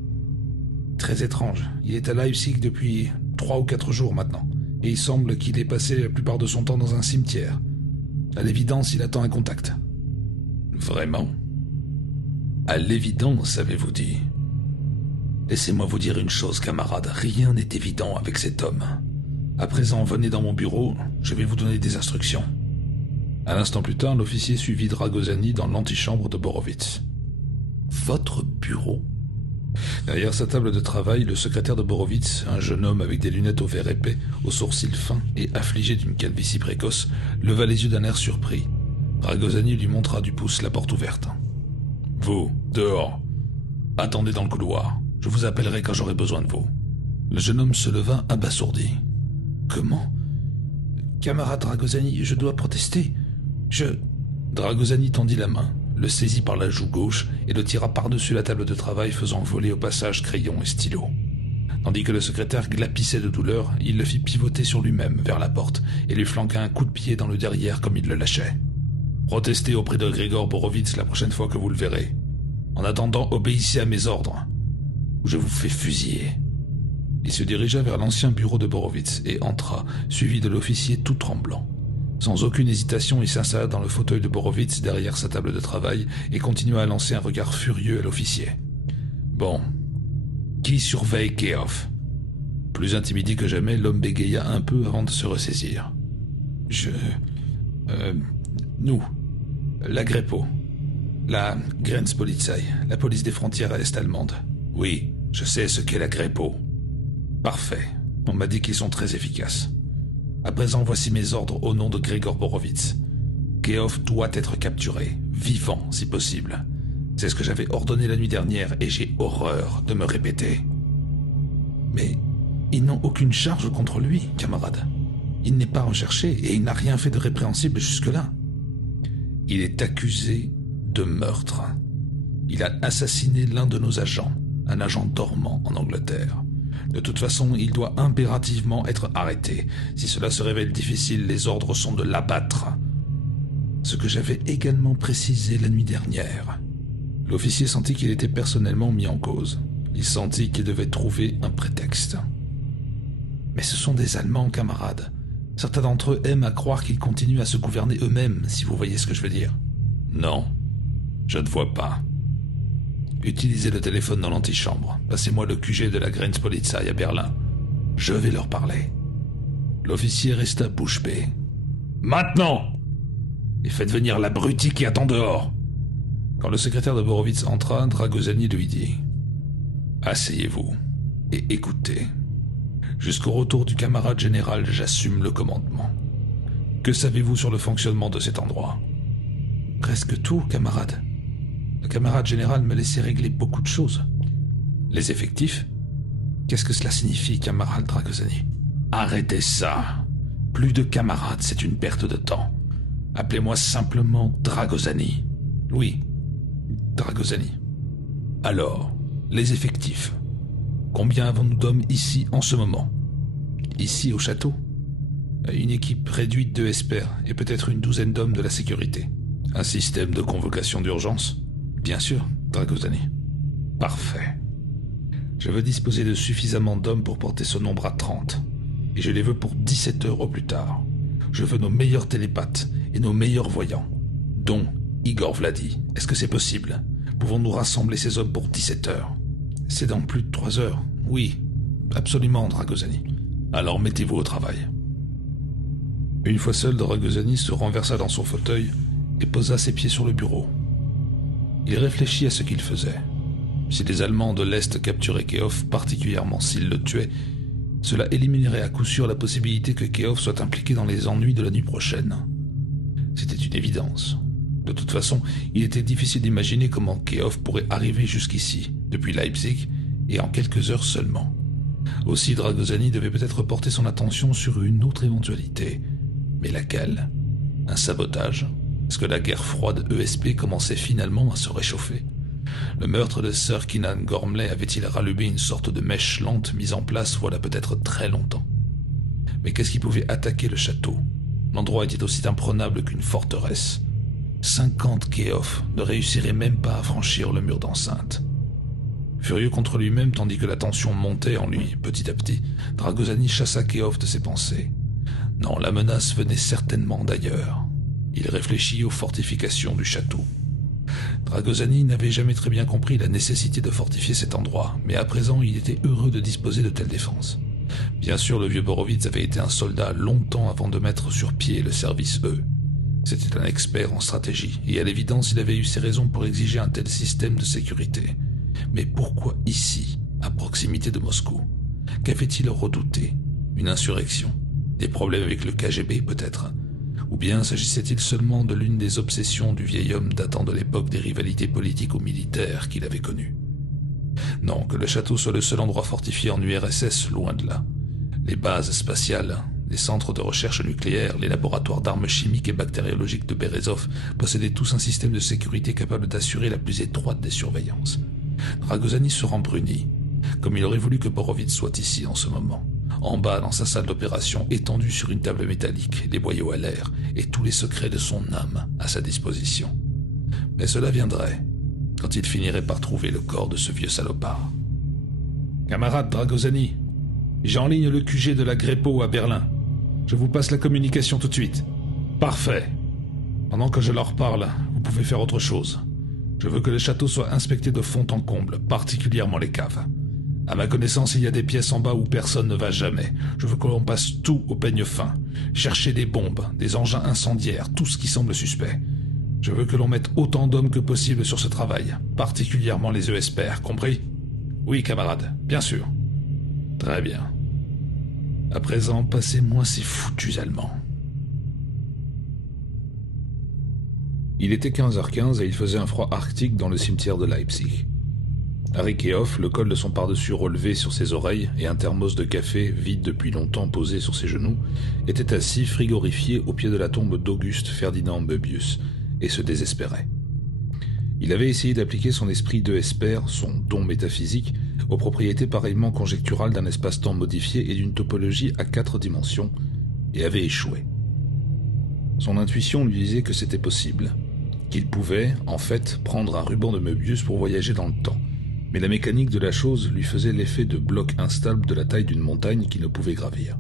Très étrange, il est à Leipzig depuis 3 ou 4 jours maintenant, et il semble qu'il ait passé la plupart de son temps dans un cimetière. À l'évidence, il attend un contact. » « Vraiment ? À l'évidence, avez-vous dit ? Laissez-moi vous dire une chose, camarade, rien n'est évident avec cet homme. À présent, venez dans mon bureau, je vais vous donner des instructions. » Un instant plus tard, l'officier suivit Dragosani dans l'antichambre de Borovitz. « Votre bureau ?» Derrière sa table de travail, le secrétaire de Borovitz, un jeune homme avec des lunettes au verre épais, aux sourcils fins et affligé d'une calvitie précoce, leva les yeux d'un air surpris. Dragosani lui montra du pouce la porte ouverte. « Vous, dehors. Attendez dans le couloir. Je vous appellerai quand j'aurai besoin de vous. » Le jeune homme se leva abasourdi. « Comment ? Camarade Dragosani, je dois protester. Dragosani tendit la main, le saisit par la joue gauche et le tira par-dessus la table de travail, faisant voler au passage crayon et stylo. Tandis que le secrétaire glapissait de douleur, il le fit pivoter sur lui-même vers la porte et lui flanqua un coup de pied dans le derrière comme il le lâchait. « Protestez auprès de Grégor Borovitz la prochaine fois que vous le verrez. En attendant, obéissez à mes ordres, ou je vous fais fusiller. » Il se dirigea vers l'ancien bureau de Borovitz et entra, suivi de l'officier tout tremblant. Sans aucune hésitation, il s'installa dans le fauteuil de Borovitz derrière sa table de travail et continua à lancer un regard furieux à l'officier. « Bon. Qui surveille Keough ?» Plus intimidé que jamais, l'homme bégaya un peu avant de se ressaisir. « Nous. La Grepo. La Grenzpolizei, la police des frontières est-allemande. Oui, je sais ce qu'est la Grepo. Parfait. On m'a dit qu'ils sont très efficaces. À présent, voici mes ordres au nom de Grégor Borovitz. Keof doit être capturé, vivant si possible. C'est ce que j'avais ordonné la nuit dernière et j'ai horreur de me répéter. Mais ils n'ont aucune charge contre lui, camarade. Il n'est pas recherché et il n'a rien fait de répréhensible jusque-là. Il est accusé de meurtre. Il a assassiné l'un de nos agents, un agent dormant en Angleterre. De toute façon, il doit impérativement être arrêté. Si cela se révèle difficile, les ordres sont de l'abattre. Ce que j'avais également précisé la nuit dernière. L'officier sentit qu'il était personnellement mis en cause. Il sentit qu'il devait trouver un prétexte. Mais ce sont des Allemands, camarades. Certains d'entre eux aiment à croire qu'ils continuent à se gouverner eux-mêmes, si vous voyez ce que je veux dire. Non, je ne vois pas. Utilisez le téléphone dans l'antichambre. Passez-moi le QG de la Grenzpolizei à Berlin. Je vais leur parler. L'officier resta bouche bée. Maintenant! Et faites venir l'abruti qui attend dehors. Quand le secrétaire de Borovitz entra, Dragosani lui dit « Asseyez-vous et écoutez. Jusqu'au retour du camarade général, j'assume le commandement. Que savez-vous sur le fonctionnement de cet endroit ?»« Presque tout, camarade. Le camarade général me laissait régler beaucoup de choses. »« Les effectifs ? Qu'est-ce que cela signifie, camarade Dragosani ?»« Arrêtez ça. Plus de camarades, c'est une perte de temps. Appelez-moi simplement Dragosani. »« Oui, Dragosani. »« Alors, les effectifs. Combien avons-nous d'hommes ici en ce moment ? Ici au château ? Une équipe réduite de experts et peut-être une douzaine d'hommes de la sécurité. Un système de convocation d'urgence ? Bien sûr, Dragosani. Parfait. Je veux disposer de suffisamment d'hommes pour porter ce nombre à 30. Et je les veux pour 17 heures au plus tard. Je veux nos meilleurs télépathes et nos meilleurs voyants, dont Igor Vladi. Est-ce que c'est possible ? Pouvons-nous rassembler ces hommes pour 17 heures ? C'est dans plus de 3 heures. Oui, absolument, Dragosani. Alors mettez-vous au travail. Une fois seul, Dragosani se renversa dans son fauteuil et posa ses pieds sur le bureau. Il réfléchit à ce qu'il faisait. Si les Allemands de l'Est capturaient Keof, particulièrement s'ils le tuaient, cela éliminerait à coup sûr la possibilité que Keof soit impliqué dans les ennuis de la nuit prochaine. C'était une évidence. De toute façon, il était difficile d'imaginer comment Keof pourrait arriver jusqu'ici, depuis Leipzig, et en quelques heures seulement. Aussi Dragosani devait peut-être porter son attention sur une autre éventualité. Mais laquelle ? Un sabotage ? Est-ce que la guerre froide ESP commençait finalement à se réchauffer ? Le meurtre de Sir Keenan Gormley avait-il rallumé une sorte de mèche lente mise en place voilà peut-être très longtemps ? Mais qu'est-ce qui pouvait attaquer le château ? L'endroit était aussi imprenable qu'une forteresse. 50 Keof ne réussiraient même pas à franchir le mur d'enceinte. Furieux contre lui-même tandis que la tension montait en lui petit à petit, Dragosani chassa Keof de ses pensées. Non, la menace venait certainement d'ailleurs. Il réfléchit aux fortifications du château. Dragosani n'avait jamais très bien compris la nécessité de fortifier cet endroit, mais à présent il était heureux de disposer de telles défenses. Bien sûr, le vieux Borovitz avait été un soldat longtemps avant de mettre sur pied le service E. C'était un expert en stratégie, et à l'évidence il avait eu ses raisons pour exiger un tel système de sécurité. Mais pourquoi ici, à proximité de Moscou ? Qu'avait-il redouté ? Une insurrection ? Des problèmes avec le KGB peut-être ? Ou bien s'agissait-il seulement de l'une des obsessions du vieil homme datant de l'époque des rivalités politiques ou militaires qu'il avait connues ? Non, que le château soit le seul endroit fortifié en URSS, loin de là. Les bases spatiales, les centres de recherche nucléaire, les laboratoires d'armes chimiques et bactériologiques de Berezov possédaient tous un système de sécurité capable d'assurer la plus étroite des surveillances. Dragosani se rembrunit, comme il aurait voulu que Borovitz soit ici en ce moment, en bas dans sa salle d'opération, étendu sur une table métallique, les boyaux à l'air, et tous les secrets de son âme à sa disposition. Mais cela viendrait, quand il finirait par trouver le corps de ce vieux salopard. « Camarade Dragosani, j'enligne le QG de la Grepo à Berlin. Je vous passe la communication tout de suite. »« Parfait. Pendant que je leur parle, vous pouvez faire autre chose. Je veux que le château soit inspecté de fond en comble, particulièrement les caves. À ma connaissance, il y a des pièces en bas où personne ne va jamais. Je veux que l'on passe tout au peigne fin. Chercher des bombes, des engins incendiaires, tout ce qui semble suspect. Je veux que l'on mette autant d'hommes que possible sur ce travail, particulièrement les ESPR, compris? Oui, camarade, bien sûr. Très bien. À présent, passez-moi ces foutus Allemands. Il était 15h15 et il faisait un froid arctique dans le cimetière de Leipzig. Harry Kehoff, le col de son pardessus relevé sur ses oreilles et un thermos de café vide depuis longtemps posé sur ses genoux, était assis frigorifié au pied de la tombe d'Auguste Ferdinand Möbius et se désespérait. Il avait essayé d'appliquer son esprit d'ESPR, son don métaphysique, aux propriétés pareillement conjecturales d'un espace-temps modifié et d'une topologie à 4 dimensions, et avait échoué. Son intuition lui disait que c'était possible, qu'il pouvait, en fait, prendre un ruban de Möbius pour voyager dans le temps. Mais la mécanique de la chose lui faisait l'effet de blocs instables de la taille d'une montagne qu'il ne pouvait gravir.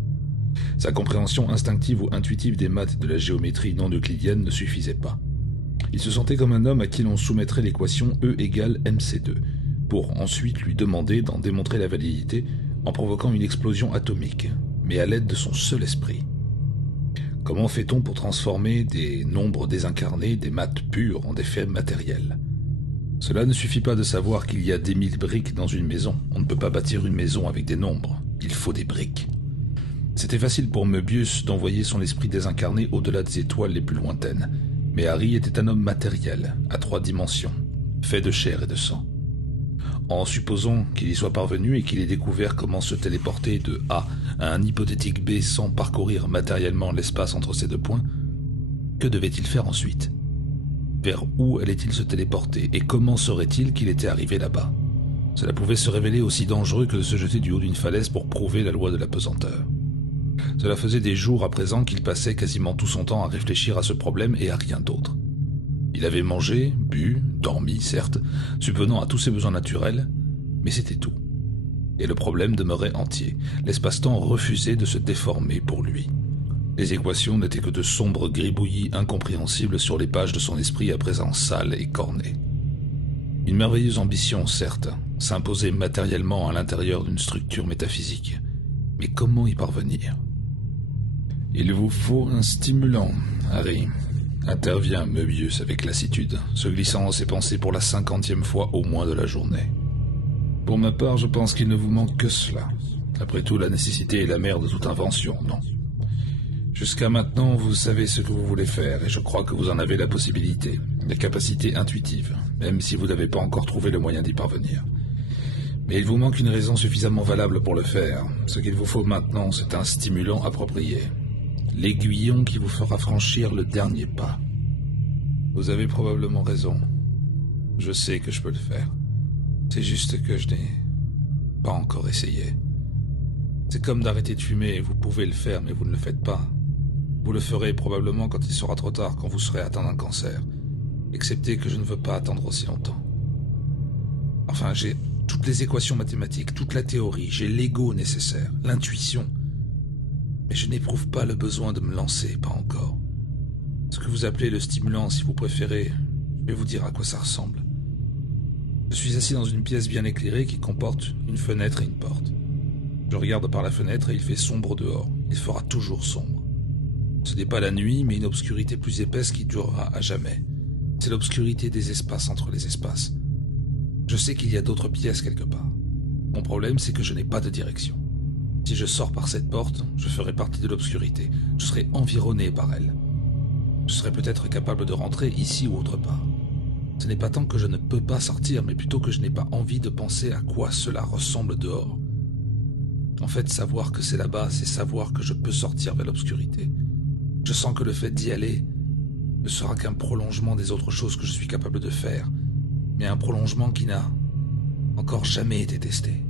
Sa compréhension instinctive ou intuitive des maths et de la géométrie non euclidienne ne suffisait pas. Il se sentait comme un homme à qui l'on soumettrait l'équation E égale mc2, pour ensuite lui demander d'en démontrer la validité en provoquant une explosion atomique, mais à l'aide de son seul esprit. Comment fait-on pour transformer des nombres désincarnés, des maths pures, en des faits matériels ? Cela ne suffit pas de savoir qu'il y a des 1000 briques dans une maison. On ne peut pas bâtir une maison avec des nombres. Il faut des briques. C'était facile pour Möbius d'envoyer son esprit désincarné au-delà des étoiles les plus lointaines. Mais Harry était un homme matériel, à 3 dimensions, fait de chair et de sang. En supposant qu'il y soit parvenu et qu'il ait découvert comment se téléporter de A à un hypothétique B sans parcourir matériellement l'espace entre ces 2 points, que devait-il faire ensuite ? Vers où allait-il se téléporter et comment saurait-il qu'il était arrivé là-bas? Cela pouvait se révéler aussi dangereux que de se jeter du haut d'une falaise pour prouver la loi de la pesanteur. Cela faisait des jours à présent qu'il passait quasiment tout son temps à réfléchir à ce problème et à rien d'autre. Il avait mangé, bu, dormi, certes, subvenant à tous ses besoins naturels, mais c'était tout. Et le problème demeurait entier. L'espace-temps refusait de se déformer pour lui. Les équations n'étaient que de sombres gribouillis incompréhensibles sur les pages de son esprit à présent sales et cornées. Une merveilleuse ambition, certes, s'imposait matériellement à l'intérieur d'une structure métaphysique. Mais comment y parvenir ? Il vous faut un stimulant, Harry, intervient Möbius avec lassitude, se glissant dans ses pensées pour la 50e fois au moins de la journée. Pour ma part, je pense qu'il ne vous manque que cela. Après tout, la nécessité est la mère de toute invention, non ? Jusqu'à maintenant, vous savez ce que vous voulez faire, et je crois que vous en avez la possibilité, la capacité intuitive, même si vous n'avez pas encore trouvé le moyen d'y parvenir. Mais il vous manque une raison suffisamment valable pour le faire. Ce qu'il vous faut maintenant, c'est un stimulant approprié. L'aiguillon qui vous fera franchir le dernier pas. Vous avez probablement raison. Je sais que je peux le faire. C'est juste que je n'ai pas encore essayé. C'est comme d'arrêter de fumer, vous pouvez le faire, mais vous ne le faites pas. Vous le ferez probablement quand il sera trop tard, quand vous serez atteint d'un cancer. Excepté que je ne veux pas attendre aussi longtemps. Enfin, j'ai toutes les équations mathématiques, toute la théorie, j'ai l'ego nécessaire, l'intuition. Mais je n'éprouve pas le besoin de me lancer, pas encore. Ce que vous appelez le stimulant, si vous préférez, je vais vous dire à quoi ça ressemble. Je suis assis dans une pièce bien éclairée qui comporte une fenêtre et une porte. Je regarde par la fenêtre et il fait sombre dehors. Il fera toujours sombre. Ce n'est pas la nuit, mais une obscurité plus épaisse qui durera à jamais. C'est l'obscurité des espaces entre les espaces. Je sais qu'il y a d'autres pièces quelque part. Mon problème, c'est que je n'ai pas de direction. Si je sors par cette porte, je ferai partie de l'obscurité. Je serai environné par elle. Je serai peut-être capable de rentrer ici ou autre part. Ce n'est pas tant que je ne peux pas sortir, mais plutôt que je n'ai pas envie de penser à quoi cela ressemble dehors. En fait, savoir que c'est là-bas, c'est savoir que je peux sortir vers l'obscurité. Je sens que le fait d'y aller ne sera qu'un prolongement des autres choses que je suis capable de faire, mais un prolongement qui n'a encore jamais été testé.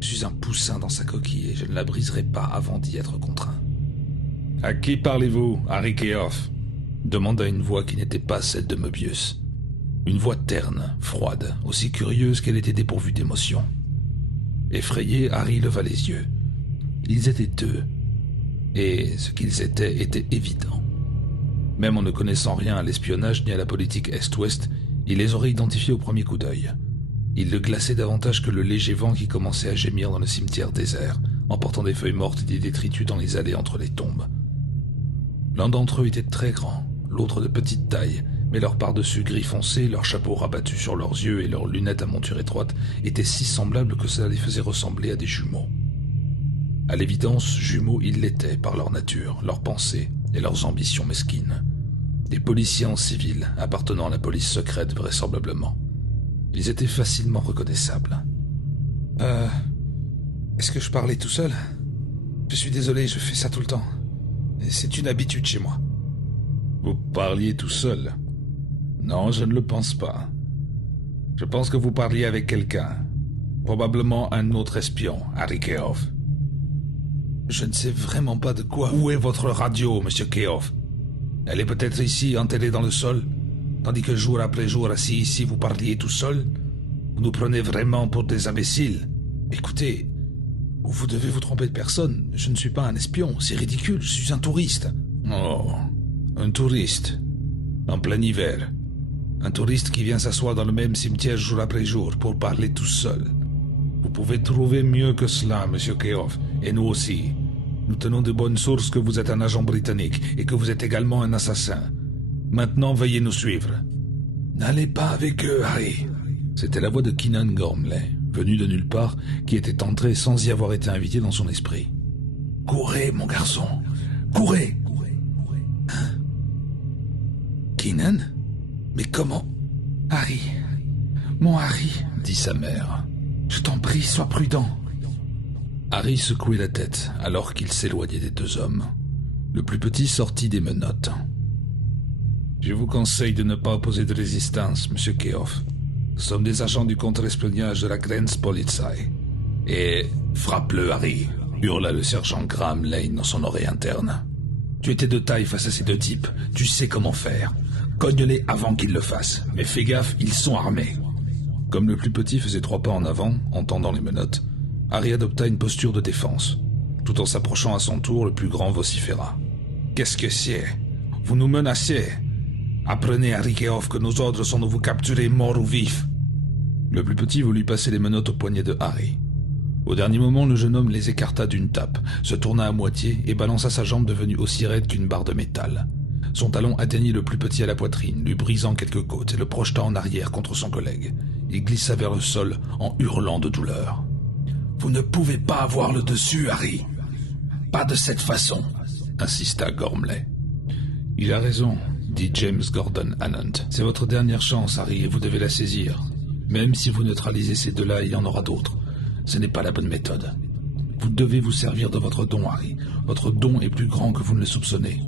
Je suis un poussin dans sa coquille et je ne la briserai pas avant d'y être contraint. « À qui parlez-vous, Harry Kehoff ?» demanda une voix qui n'était pas celle de Möbius. Une voix terne, froide, aussi curieuse qu'elle était dépourvue d'émotion. Effrayé, Harry leva les yeux. Ils étaient 2, et ce qu'ils étaient était évident. Même en ne connaissant rien à l'espionnage ni à la politique Est-Ouest, il les aurait identifiés au premier coup d'œil. Il le glaçait davantage que le léger vent qui commençait à gémir dans le cimetière désert, emportant des feuilles mortes et des détritus dans les allées entre les tombes. L'un d'entre eux était très grand, l'autre de petite taille, mais leur pardessus gris foncé, leurs chapeaux rabattus sur leurs yeux et leurs lunettes à monture étroite étaient si semblables que cela les faisait ressembler à des jumeaux. À l'évidence, jumeaux ils l'étaient par leur nature, leurs pensées et leurs ambitions mesquines. Des policiers en civil, appartenant à la police secrète vraisemblablement. Ils étaient facilement reconnaissables. Est-ce que je parlais tout seul? Je suis désolé, je fais ça tout le temps. C'est une habitude chez moi. Vous parliez tout seul? Non, je ne le pense pas. Je pense que vous parliez avec quelqu'un. Probablement un autre espion, Harry Keough. Je ne sais vraiment pas de quoi... Où est votre radio, monsieur Keough? Elle est peut-être ici, enterrée dans le sol, tandis que jour après jour, assis ici, vous parliez tout seul? Vous nous prenez vraiment pour des imbéciles? Écoutez, vous devez vous tromper de personne. Je ne suis pas un espion, c'est ridicule, je suis un touriste. Oh, un touriste. En plein hiver. Un touriste qui vient s'asseoir dans le même cimetière jour après jour pour parler tout seul. Vous pouvez trouver mieux que cela, monsieur Keough, et nous aussi. Nous tenons de bonnes sources que vous êtes un agent britannique et que vous êtes également un assassin. Maintenant, veuillez nous suivre. N'allez pas avec eux, Harry. C'était la voix de Keenan Gormley, venu de nulle part, qui était entré sans y avoir été invité dans son esprit. Courez, mon garçon, courez. Hein? Keenan? Mais comment? Harry, mon Harry, dit sa mère. Je t'en prie, sois prudent. Harry secouait la tête alors qu'il s'éloignait des deux hommes. Le plus petit sortit des menottes. Je vous conseille de ne pas opposer de résistance, monsieur Keough. Nous sommes des agents du contre-espionnage de la Grenzpolizei. Et frappe-le, Harry, hurla le sergent Graham Lane dans son oreille interne. Tu étais de taille face à ces deux types, tu sais comment faire. Cogne-les avant qu'ils le fassent, mais fais gaffe, ils sont armés. Comme le plus petit faisait 3 pas en avant, en tendant les menottes, Harry adopta une posture de défense. Tout en s'approchant à son tour, le plus grand vociféra. « Qu'est-ce que c'est? Vous nous menacez? Apprenez, Harry Keough, que nos ordres sont de vous capturer mort ou vif. » Le plus petit voulut passer les menottes au poignet de Harry. Au dernier moment, le jeune homme les écarta d'une tape, se tourna à moitié et balança sa jambe devenue aussi raide qu'une barre de métal. Son talon atteignit le plus petit à la poitrine, lui brisant quelques côtes et le projeta en arrière contre son collègue. Il glissa vers le sol en hurlant de douleur. « Vous ne pouvez pas avoir le dessus, Harry. Pas de cette façon, » insista Gormley. « Il a raison, » dit James Gordon Annand. « C'est votre dernière chance, Harry, et vous devez la saisir. Même si vous neutralisez ces deux-là, il y en aura d'autres. Ce n'est pas la bonne méthode. Vous devez vous servir de votre don, Harry. Votre don est plus grand que vous ne le soupçonnez.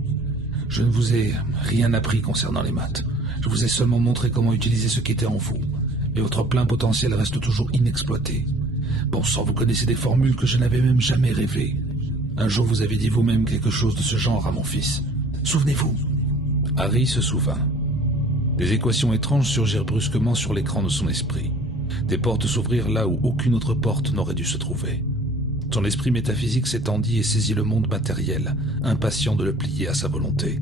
Je ne vous ai rien appris concernant les maths. Je vous ai seulement montré comment utiliser ce qui était en vous. Mais votre plein potentiel reste toujours inexploité. Bon sang, vous connaissez des formules que je n'avais même jamais rêvées. Un jour, vous avez dit vous-même quelque chose de ce genre à mon fils. Souvenez-vous. » Harry se souvint. Des équations étranges surgirent brusquement sur l'écran de son esprit. Des portes s'ouvrirent là où aucune autre porte n'aurait dû se trouver. Son esprit métaphysique s'étendit et saisit le monde matériel, impatient de le plier à sa volonté.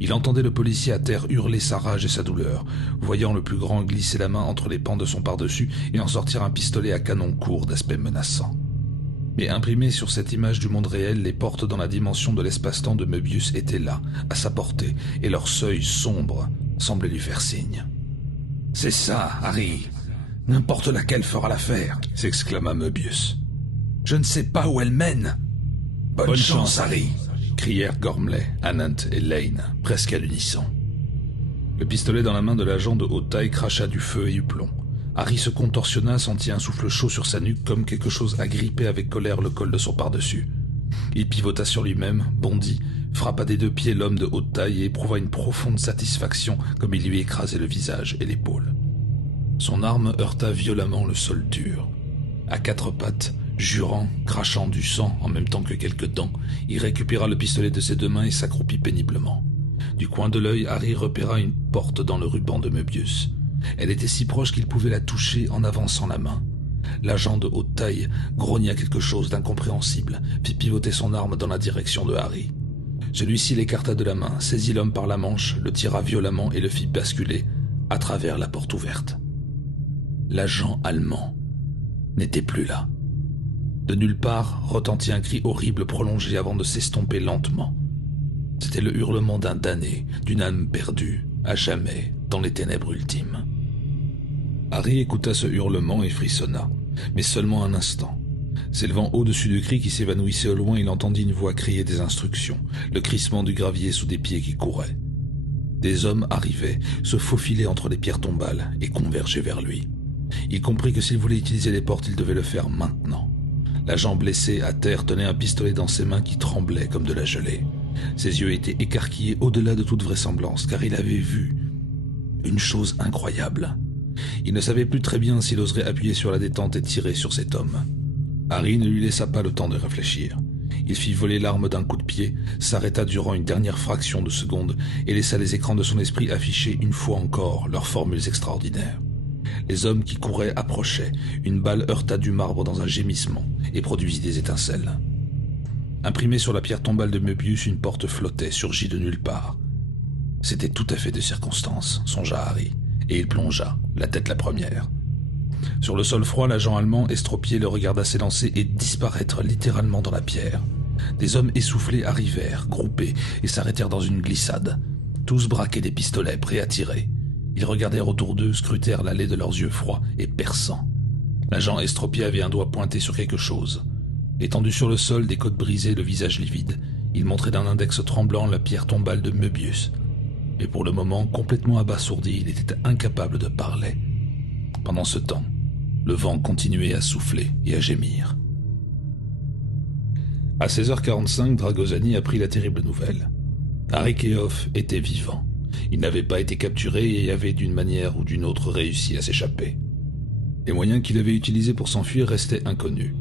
Il entendait le policier à terre hurler sa rage et sa douleur, voyant le plus grand glisser la main entre les pans de son pardessus et en sortir un pistolet à canon court d'aspect menaçant. Mais imprimées sur cette image du monde réel, les portes dans la dimension de l'espace-temps de Möbius étaient là, à sa portée, et leur seuil sombre semblait lui faire signe. « C'est ça, Harry. N'importe laquelle fera l'affaire, » s'exclama Möbius. « Je ne sais pas où elle mène. »« Bonne chance, Harry !» crièrent Gormley, Annand et Lane, presque à l'unisson. Le pistolet dans la main de l'agent de haute taille cracha du feu et du plomb. Harry se contorsionna, sentit un souffle chaud sur sa nuque comme quelque chose agrippait avec colère le col de son pardessus. Il pivota sur lui-même, bondit, frappa des 2 pieds l'homme de haute taille et éprouva une profonde satisfaction comme il lui écrasait le visage et l'épaule. Son arme heurta violemment le sol dur. À 4 pattes, jurant, crachant du sang en même temps que quelques dents, il récupéra le pistolet de ses 2 mains et s'accroupit péniblement. Du coin de l'œil, Harry repéra une porte dans le ruban de Möbius. Elle était si proche qu'il pouvait la toucher en avançant la main. L'agent de haute taille grogna quelque chose d'incompréhensible, fit pivoter son arme dans la direction de Harry. Celui-ci l'écarta de la main, saisit l'homme par la manche, le tira violemment et le fit basculer à travers la porte ouverte. L'agent allemand n'était plus là. De nulle part retentit un cri horrible prolongé avant de s'estomper lentement. C'était le hurlement d'un damné, d'une âme perdue, à jamais, dans les ténèbres ultimes. Harry écouta ce hurlement et frissonna, mais seulement un instant. S'élevant au-dessus du cri qui s'évanouissait au loin, il entendit une voix crier des instructions, le crissement du gravier sous des pieds qui couraient. Des hommes arrivaient, se faufilaient entre les pierres tombales et convergeaient vers lui. Il comprit que s'il voulait utiliser les portes, il devait le faire maintenant. L'agent blessé à terre tenait un pistolet dans ses mains qui tremblaient comme de la gelée. Ses yeux étaient écarquillés au-delà de toute vraisemblance, car il avait vu une chose incroyable. Il ne savait plus très bien s'il oserait appuyer sur la détente et tirer sur cet homme. Harry ne lui laissa pas le temps de réfléchir. Il fit voler l'arme d'un coup de pied, s'arrêta durant une dernière fraction de seconde et laissa les écrans de son esprit afficher une fois encore leurs formules extraordinaires. Les hommes qui couraient approchaient, une balle heurta du marbre dans un gémissement et produisit des étincelles. Imprimée sur la pierre tombale de Möbius, une porte flottait, surgie de nulle part. C'était tout à fait de circonstance, songea Harry, et il plongea, la tête la première. Sur le sol froid, l'agent allemand estropié le regarda s'élancer et disparaître littéralement dans la pierre. Des hommes essoufflés arrivèrent, groupés, et s'arrêtèrent dans une glissade. Tous braquaient des pistolets, prêts à tirer. Ils regardèrent autour d'eux, scrutèrent l'allée de leurs yeux froids et perçants. L'agent estropié avait un doigt pointé sur quelque chose. Étendu sur le sol, des côtes brisées, le visage livide, il montrait d'un index tremblant la pierre tombale de Möbius. Et pour le moment, complètement abasourdi, il était incapable de parler. Pendant ce temps, le vent continuait à souffler et à gémir. À 16h45, Dragosani apprit la terrible nouvelle. Harry Keough était vivant. Il n'avait pas été capturé et avait d'une manière ou d'une autre réussi à s'échapper. Les moyens qu'il avait utilisés pour s'enfuir restaient inconnus.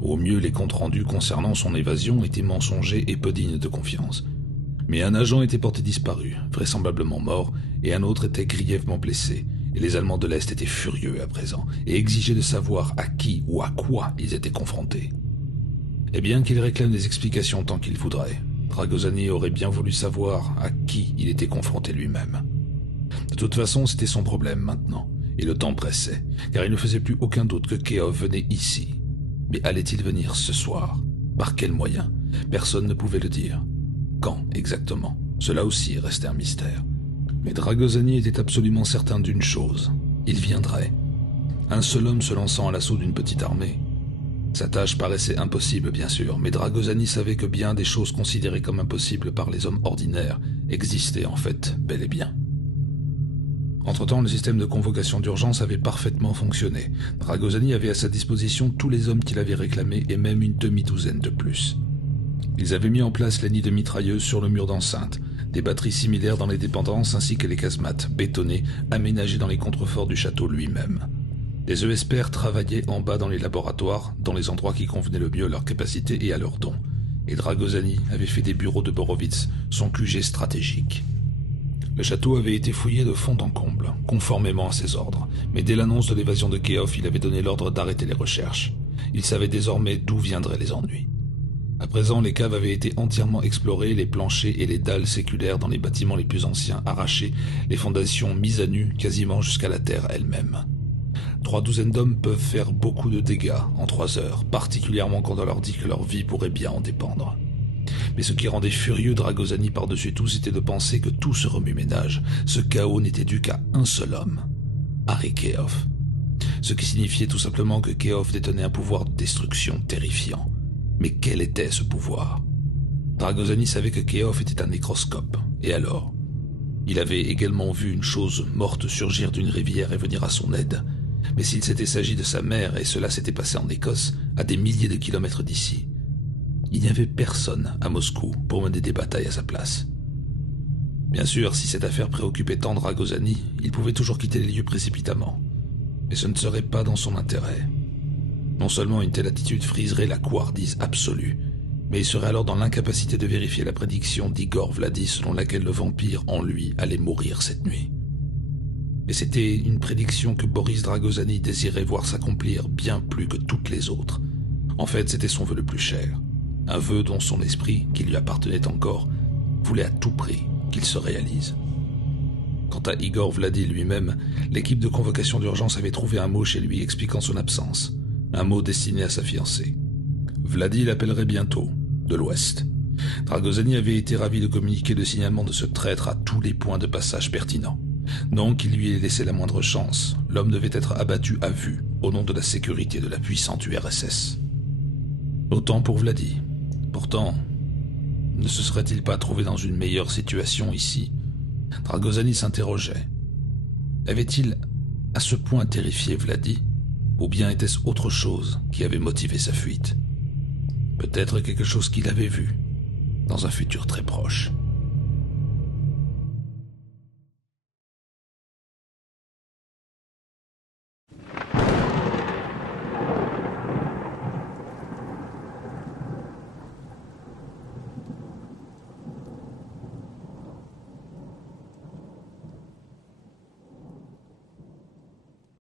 Au mieux, les comptes rendus concernant son évasion étaient mensongers et peu dignes de confiance. Mais un agent était porté disparu, vraisemblablement mort, et un autre était grièvement blessé, et les Allemands de l'Est étaient furieux à présent, et exigeaient de savoir à qui ou à quoi ils étaient confrontés. Et bien qu'il réclame des explications tant qu'il voudrait, Dragosani aurait bien voulu savoir à qui il était confronté lui-même. De toute façon, c'était son problème maintenant, et le temps pressait, car il ne faisait plus aucun doute que Keough venait ici. Mais allait-il venir ce soir? Par quels moyens? Personne ne pouvait le dire. Quand exactement? Cela aussi restait un mystère. Mais Dragosani était absolument certain d'une chose. Il viendrait. Un seul homme se lançant à l'assaut d'une petite armée. Sa tâche paraissait impossible, bien sûr, mais Dragosani savait que bien des choses considérées comme impossibles par les hommes ordinaires existaient en fait bel et bien. Entre-temps, le système de convocation d'urgence avait parfaitement fonctionné. Dragosani avait à sa disposition tous les hommes qu'il avait réclamés et même une demi-douzaine de plus. Ils avaient mis en place les nids de mitrailleuses sur le mur d'enceinte, des batteries similaires dans les dépendances ainsi que les casemates bétonnées aménagées dans les contreforts du château lui-même. Des ESPR travaillaient en bas dans les laboratoires, dans les endroits qui convenaient le mieux à leur capacité et à leurs dons. Et Dragosani avait fait des bureaux de Borowitz, son QG stratégique. Le château avait été fouillé de fond en comble, conformément à ses ordres, mais dès l'annonce de l'évasion de Keough, il avait donné l'ordre d'arrêter les recherches. Il savait désormais d'où viendraient les ennuis. À présent, les caves avaient été entièrement explorées, les planchers et les dalles séculaires dans les bâtiments les plus anciens arrachés, les fondations mises à nu quasiment jusqu'à la terre elle-même. 3 douzaines d'hommes peuvent faire beaucoup de dégâts en 3 heures, particulièrement quand on leur dit que leur vie pourrait bien en dépendre. Mais ce qui rendait furieux Dragosani par-dessus tout, c'était de penser que tout ce remue-ménage, ce chaos n'était dû qu'à un seul homme, Harry Keough. Ce qui signifiait tout simplement que Keough détenait un pouvoir de destruction terrifiant. Mais quel était ce pouvoir? Dragosani savait que Keough était un nécroscope, et alors? Il avait également vu une chose morte surgir d'une rivière et venir à son aide. Mais s'il s'était s'agi de sa mère, et cela s'était passé en Écosse, à des milliers de kilomètres d'ici, il n'y avait personne à Moscou pour mener des batailles à sa place. Bien sûr, si cette affaire préoccupait tant Dragosani, il pouvait toujours quitter les lieux précipitamment. Mais ce ne serait pas dans son intérêt. Non seulement une telle attitude friserait la couardise absolue, mais il serait alors dans l'incapacité de vérifier la prédiction d'Igor Vladi selon laquelle le vampire en lui allait mourir cette nuit. Et c'était une prédiction que Boris Dragosani désirait voir s'accomplir bien plus que toutes les autres. En fait, c'était son vœu le plus cher. Un vœu dont son esprit, qui lui appartenait encore, voulait à tout prix qu'il se réalise. Quant à Igor Vladi lui-même, l'équipe de convocation d'urgence avait trouvé un mot chez lui expliquant son absence, un mot destiné à sa fiancée. Vladi l'appellerait bientôt, de l'Ouest. Dragosani avait été ravi de communiquer le signalement de ce traître à tous les points de passage pertinents. Donc il lui ait laissé la moindre chance, l'homme devait être abattu à vue, au nom de la sécurité de la puissante URSS. Autant pour Vladi. Pourtant, ne se serait-il pas trouvé dans une meilleure situation ici? Dragosani s'interrogeait. Avait-il à ce point terrifié Vladi, ou bien était-ce autre chose qui avait motivé sa fuite? Peut-être quelque chose qu'il avait vu, dans un futur très proche.